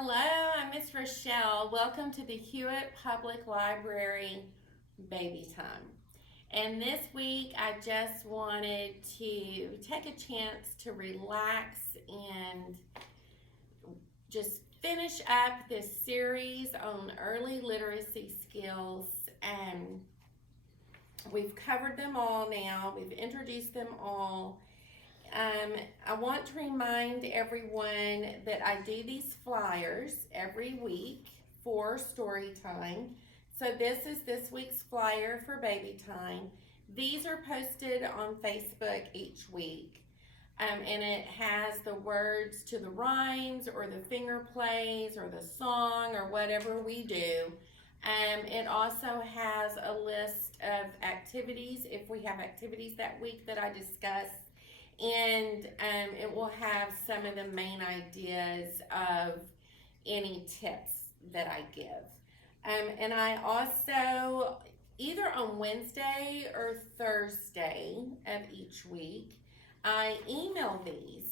Hello, I'm Miss Rochelle. Welcome to the Hewitt Public Library Baby Time. And this week I just wanted to take a chance to relax and just finish up this series on early literacy skills. And we've covered them all now, we've introduced them all. I want to remind everyone that I do these flyers every week for story time. So this is this week's flyer for baby time. These are posted on Facebook each week. And it has the words to the rhymes or the finger plays or the song or whatever we do. It also has a list of activities if we have activities that week that I discuss. And it will have some of the main ideas of any tips that I give. And I also, either on Wednesday or Thursday of each week, I email these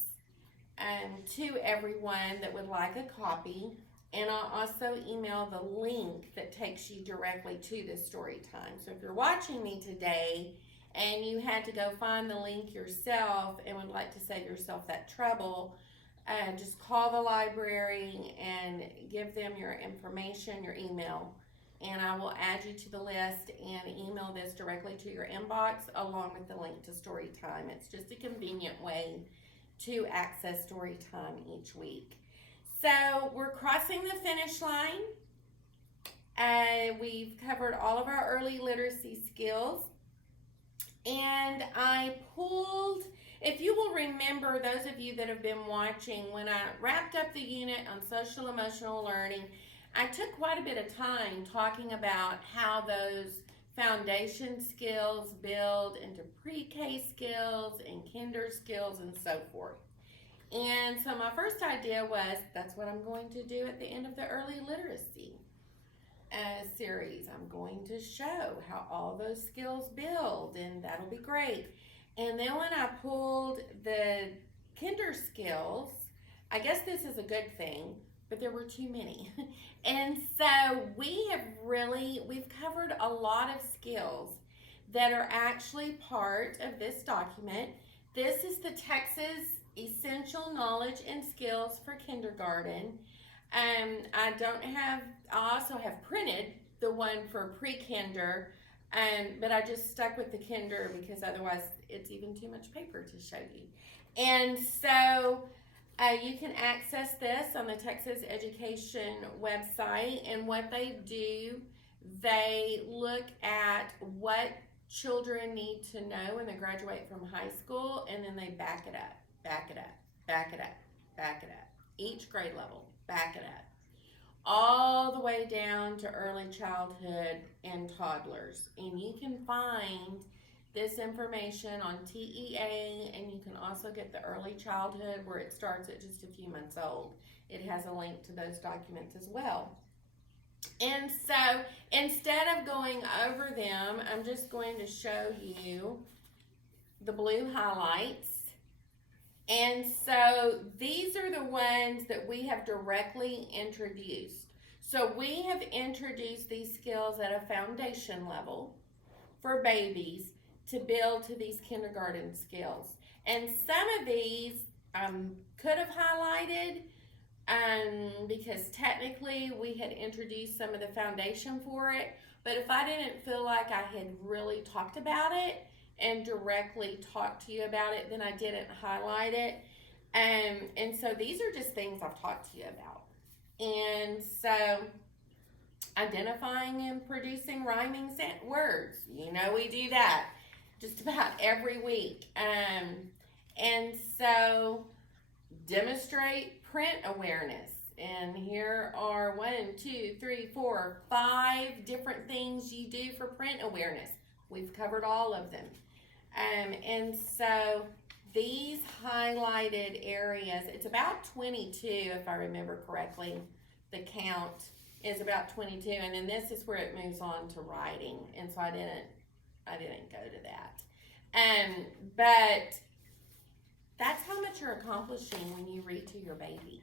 to everyone that would like a copy. And I'll also email the link that takes you directly to the story time. So if you're watching me today, and you had to go find the link yourself and would like to save yourself that trouble, just call the library and give them your information, your email, and I will add you to the list and email this directly to your inbox along with the link to Storytime. It's just a convenient way to access Storytime each week. So we're crossing the finish line. We've covered all of our early literacy skills. And I pulled, if you will remember, those of you that have been watching, when I wrapped up the unit on social emotional learning, I took quite a bit of time talking about how those foundation skills build into pre-K skills and kinder skills and so forth. And so my first idea was that's what I'm going to do at the end of the early literacy series. I'm going to show how all those skills build, and that'll be great. And then when I pulled the kinder skills, I guess this is a good thing, but there were too many. And so we've covered a lot of skills that are actually part of this document. This is the Texas Essential Knowledge and Skills for Kindergarten. I also have printed the one for pre-kinder, but I just stuck with the kinder because otherwise it's even too much paper to show you. And so you can access this on the Texas Education website, and what they do, they look at what children need to know when they graduate from high school, and then they back it up, back it up, back it up, back it up. Each grade level, back it up. All the way down to early childhood and toddlers. And you can find this information on TEA, and you can also get the early childhood where it starts at just a few months old. It has a link to those documents as well. And so instead of going over them, I'm just going to show you the blue highlights. And so these are the ones that we have directly introduced. So we have introduced these skills at a foundation level for babies to build to these kindergarten skills. And some of these could have highlighted because technically we had introduced some of the foundation for it. But if I didn't feel like I had really talked about it and directly talk to you about it, then I didn't highlight it. And so these are just things I've talked to you about. And so identifying and producing rhyming words, we do that just about every week. And so demonstrate print awareness. And here are 5 different things you do for print awareness. We've covered all of them. And so these highlighted areas, it's about 22 if I remember correctly. The count is about 22, and then this is where it moves on to writing. And so I didn't go to that. But that's how much you're accomplishing when you read to your baby.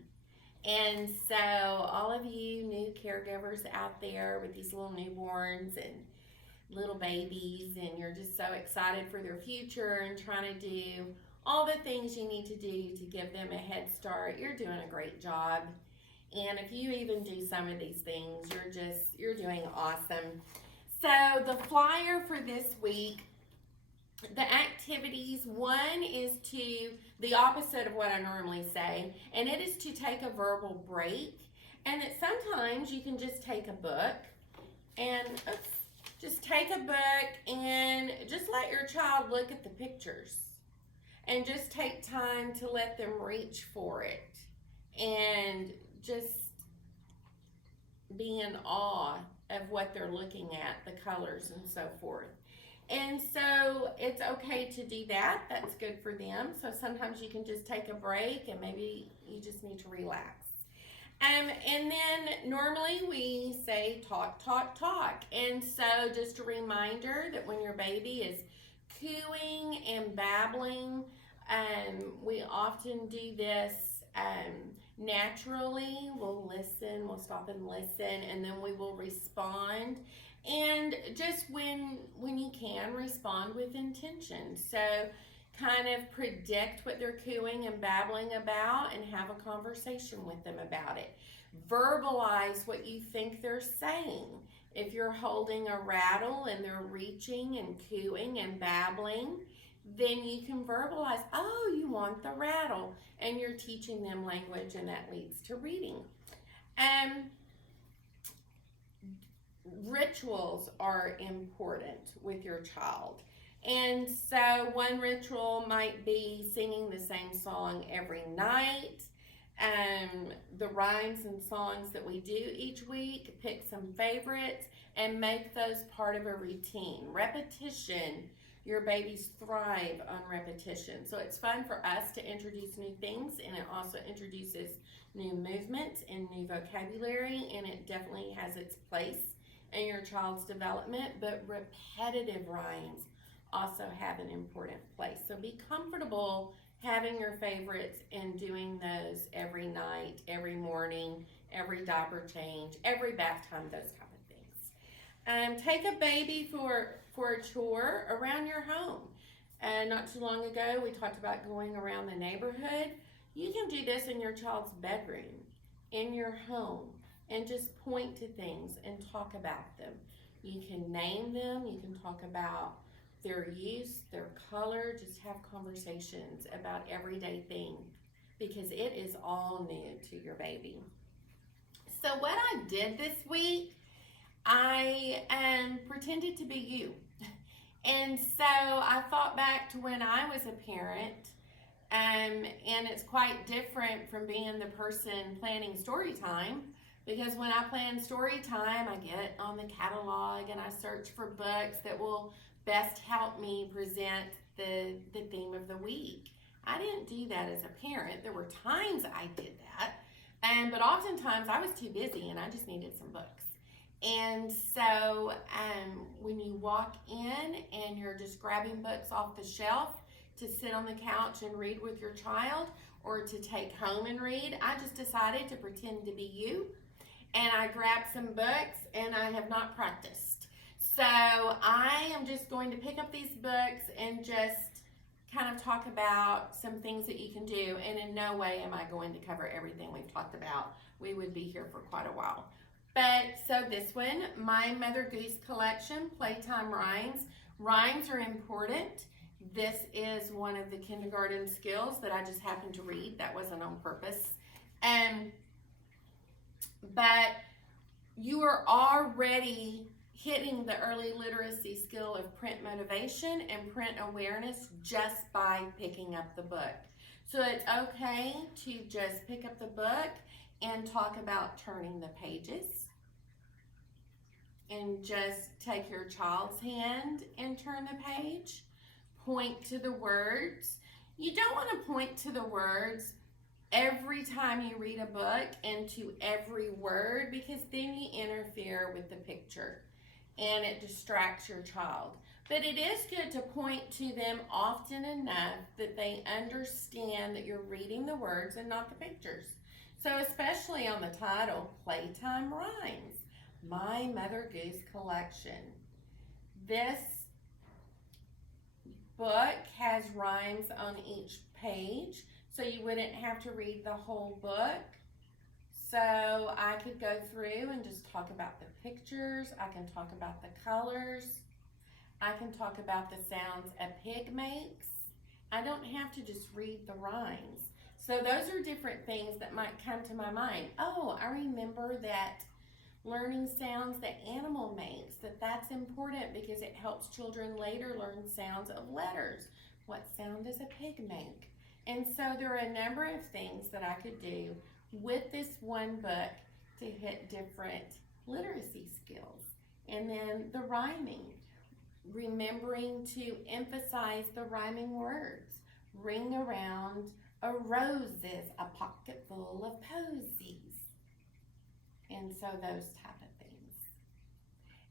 And so, all of you new caregivers out there with these little newborns and little babies, and you're just so excited for their future and trying to do all the things you need to do to give them a head start, you're doing a great job. And if you even do some of these things, you're doing awesome. So the flyer for this week, the activities, one is to the opposite of what I normally say, and it is to take a verbal break. And that sometimes you can just take a book and just take a book and just let your child look at the pictures and just take time to let them reach for it and just be in awe of what they're looking at, the colors and so forth. And so it's okay to do that. That's good for them. So sometimes you can just take a break and maybe you just need to relax. And then normally we say talk, talk, talk. And so just a reminder that when your baby is cooing and babbling, we often do this naturally. We'll listen, we'll stop and listen, and then we will respond. And just when you can, respond with intention. So kind of predict what they're cooing and babbling about and have a conversation with them about it. Verbalize what you think they're saying. If you're holding a rattle and they're reaching and cooing and babbling, then you can verbalize, oh, you want the rattle, and you're teaching them language, and that leads to reading. Rituals are important with your child. And so one ritual might be singing the same song every night. The rhymes and songs that we do each week, pick some favorites and make those part of a routine. Repetition, your babies thrive on repetition. So it's fun for us to introduce new things, and it also introduces new movements and new vocabulary, and it definitely has its place in your child's development. But repetitive rhymes also have an important place. So be comfortable having your favorites and doing those every night, every morning, every diaper change, every bath time, those type of things. Take a baby for a tour around your home. Not too long ago, we talked about going around the neighborhood. You can do this in your child's bedroom, in your home, and just point to things and talk about them. You can name them, you can talk about their use, their color, just have conversations about everyday things because it is all new to your baby. So what I did this week, I pretended to be you. And so I thought back to when I was a parent, and it's quite different from being the person planning story time, because when I plan story time, I get on the catalog and I search for books that will best help me present the theme of the week. I didn't do that as a parent. There were times I did that, but oftentimes I was too busy and I just needed some books. And so when you walk in and you're just grabbing books off the shelf to sit on the couch and read with your child, or to take home and read, I just decided to pretend to be you. And I grabbed some books and I have not practiced. So I am just going to pick up these books and just kind of talk about some things that you can do. And in no way am I going to cover everything we've talked about. We would be here for quite a while. But so this one, My Mother Goose Collection, Playtime Rhymes. Rhymes are important. This is one of the kindergarten skills that I just happened to read. That wasn't on purpose. But you are already hitting the early literacy skill of print motivation and print awareness just by picking up the book. So it's okay to just pick up the book and talk about turning the pages, and just take your child's hand and turn the page. Point to the words. You don't want to point to the words every time you read a book and to every word, because then you interfere with the picture and it distracts your child. But it is good to point to them often enough that they understand that you're reading the words and not the pictures. So especially on the title, Playtime Rhymes, My Mother Goose Collection. This book has rhymes on each page, so you wouldn't have to read the whole book. So I could go through and just talk about the pictures. I can talk about the colors. I can talk about the sounds a pig makes. I don't have to just read the rhymes. So those are different things that might come to my mind. Oh, I remember that learning sounds that animal makes, that's important because it helps children later learn sounds of letters. What sound does a pig make? And so there are a number of things that I could do with this one book to hit different literacy skills. And then the rhyming, remembering to emphasize the rhyming words. Ring around a roses, a pocket full of posies. And so those type of things.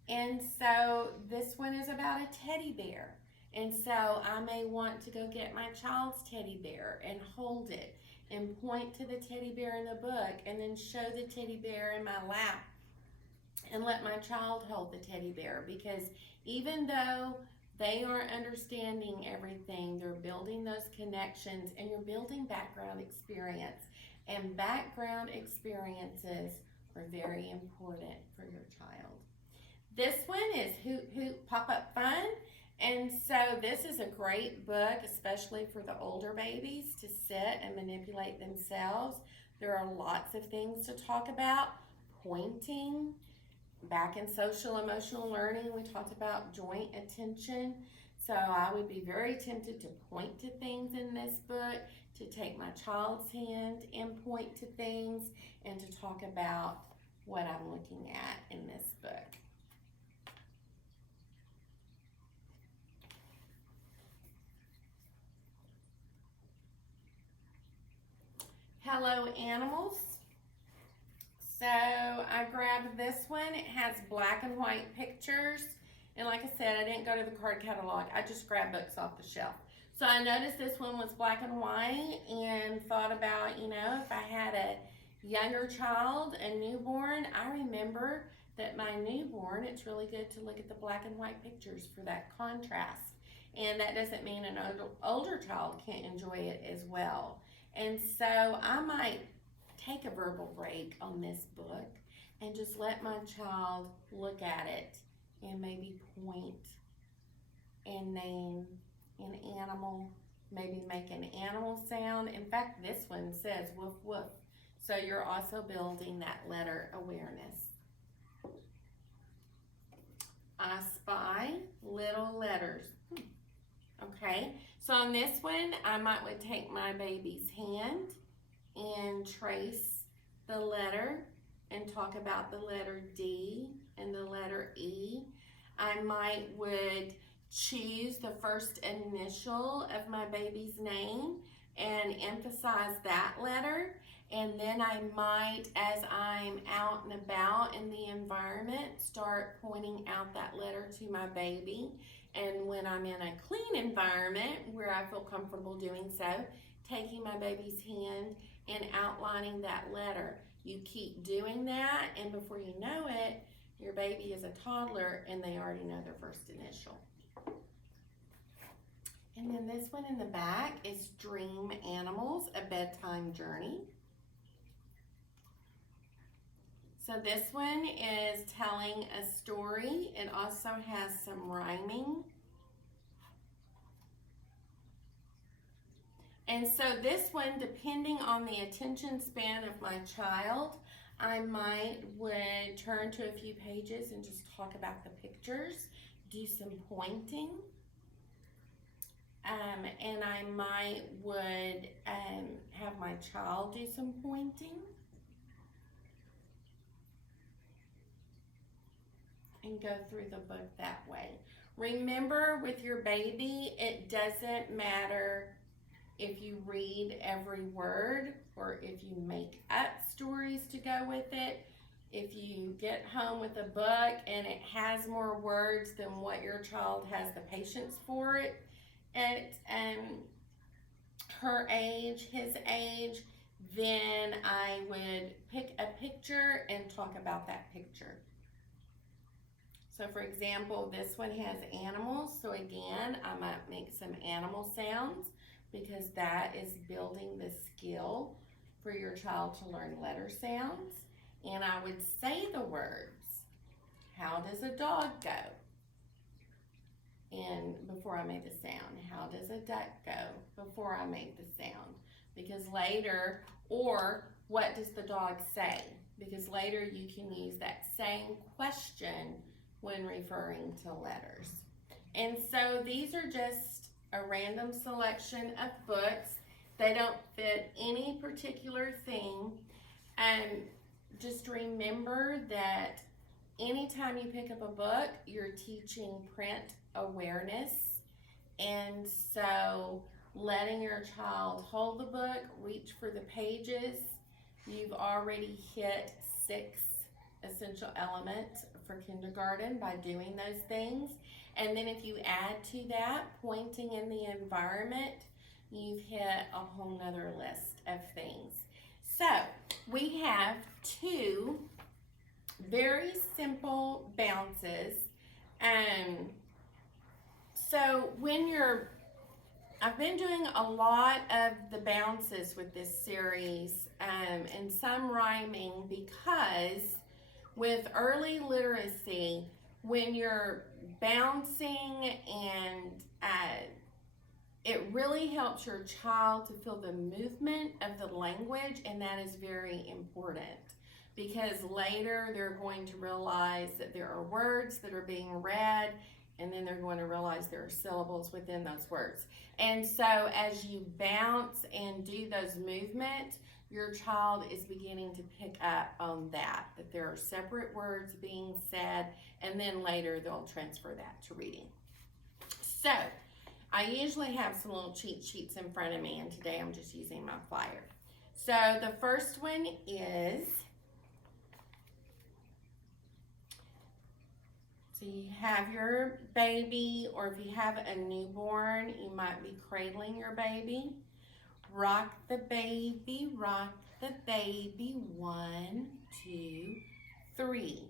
And so this one is about a teddy bear. And so I may want to go get my child's teddy bear and hold it and point to the teddy bear in the book and then show the teddy bear in my lap and let my child hold the teddy bear, because even though they aren't understanding everything, they're building those connections and you're building background experience. And background experiences are very important for your child. This one is Hoot Hoot Pop-Up Fun. And so this is a great book, especially for the older babies, to sit and manipulate themselves. There are lots of things to talk about. Pointing. Back in social emotional learning, we talked about joint attention. So I would be very tempted to point to things in this book, to take my child's hand and point to things, and to talk about what I'm looking at in this book. Hello Animals. So I grabbed this one. It has black and white pictures. And like I said, I didn't go to the card catalog. I just grabbed books off the shelf. So I noticed this one was black and white and thought about, if I had a younger child, a newborn, I remember that my newborn, it's really good to look at the black and white pictures for that contrast. And that doesn't mean an older child can't enjoy it as well. And so I might take a verbal break on this book and just let my child look at it and maybe point and name an animal, maybe make an animal sound. In fact, this one says woof woof. So you're also building that letter awareness. I spy little letters. Okay, so on this one, I would take my baby's hand and trace the letter and talk about the letter D and the letter E. I would choose the first initial of my baby's name and emphasize that letter. And then I might, as I'm out and about in the environment, start pointing out that letter to my baby. And when I'm in a clean environment where I feel comfortable doing so, taking my baby's hand and outlining that letter. You keep doing that, and before you know it, your baby is a toddler and they already know their first initial. And then this one in the back is Dream Animals, a Bedtime Journey. So this one is telling a story. It also has some rhyming. And so this one, depending on the attention span of my child, I would turn to a few pages and just talk about the pictures, do some pointing, and I would have my child do some pointing. And go through the book that way. Remember, with your baby, it doesn't matter if you read every word or if you make up stories to go with it. If you get home with a book and it has more words than what your child has the patience for it, at her age, his age, then I would pick a picture and talk about that picture. So for example, this one has animals. So again, I might make some animal sounds because that is building the skill for your child to learn letter sounds. And I would say the words. How does a dog go? And before I made the sound, how does a duck go? Before I made the sound. Because later, or what does the dog say? Because later you can use that same question when referring to letters. And so these are just a random selection of books. They don't fit any particular theme. And just remember that anytime you pick up a book, you're teaching print awareness. And so letting your child hold the book, reach for the pages, you've already hit 6 essential elements for kindergarten by doing those things. And then if you add to that pointing in the environment, you've hit a whole nother list of things. So we have 2 very simple bounces. So I've been doing a lot of the bounces with this series and some rhyming because with early literacy, when you're bouncing and it really helps your child to feel the movement of the language, and that is very important because later they're going to realize that there are words that are being read, and then they're going to realize there are syllables within those words. And so as you bounce and do those movements, your child is beginning to pick up on that there are separate words being said, and then later they'll transfer that to reading. So I usually have some little cheat sheets in front of me, and today I'm just using my flyer. So the first one is, so you have your baby, or if you have a newborn, you might be cradling your baby. Rock the baby, 1, 2, 3.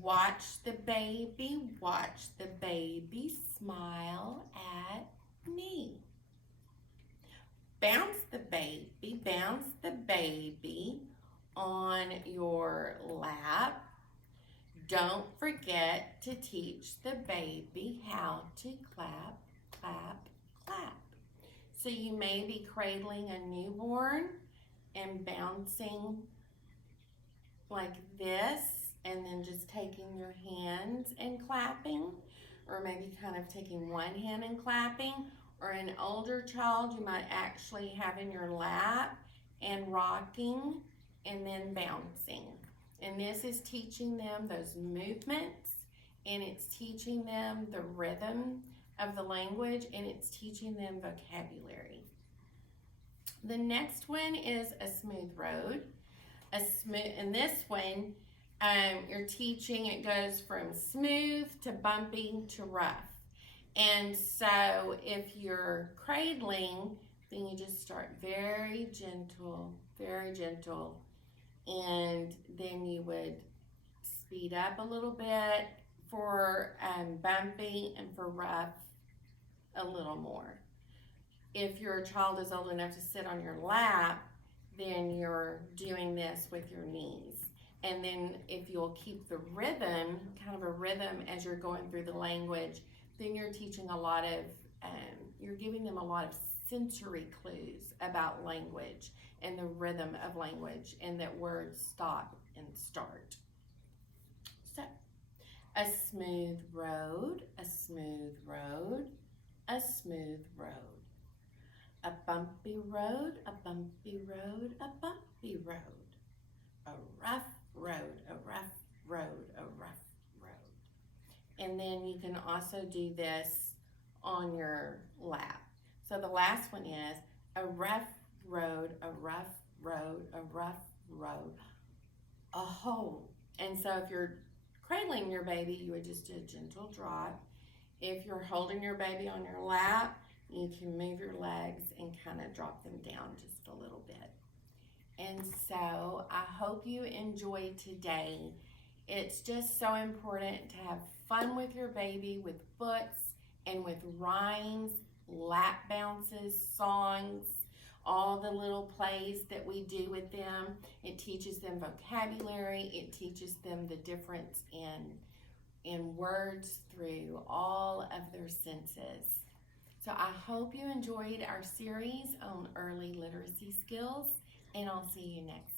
Watch the baby smile at me. Bounce the baby on your lap. Don't forget to teach the baby how to clap, clap, clap. So you may be cradling a newborn and bouncing like this, and then just taking your hands and clapping, or maybe kind of taking one hand and clapping. Or an older child, you might actually have in your lap and rocking and then bouncing. And this is teaching them those movements, and it's teaching them the rhythm of the language, and it's teaching them vocabulary. The next one is a smooth road. And this one, you're teaching, it goes from smooth to bumpy to rough. And so if you're cradling, then you just start very gentle, and then you would speed up a little bit for bumpy, and for rough a little more. If your child is old enough to sit on your lap, then you're doing this with your knees. And then if you'll keep the rhythm, kind of a rhythm as you're going through the language, then you're teaching a lot of, you're giving them a lot of sensory clues about language and the rhythm of language, and that words stop and start. So, a smooth road, a smooth road, a smooth road. A bumpy road, a bumpy road, a bumpy road. A rough road, a rough road, a rough road. And then you can also do this on your lap. So the last one is a rough road, a rough road, a rough road, a hole. And so if you're cradling your baby, you would just do a gentle drop. If you're holding your baby on your lap, you can move your legs and kind of drop them down just a little bit. And so I hope you enjoyed today. It's just so important to have fun with your baby with books and with rhymes, lap bounces, songs, all the little plays that we do with them. It teaches them vocabulary, it teaches them the difference in words through all of their senses. So I hope you enjoyed our series on early literacy skills, and I'll see you next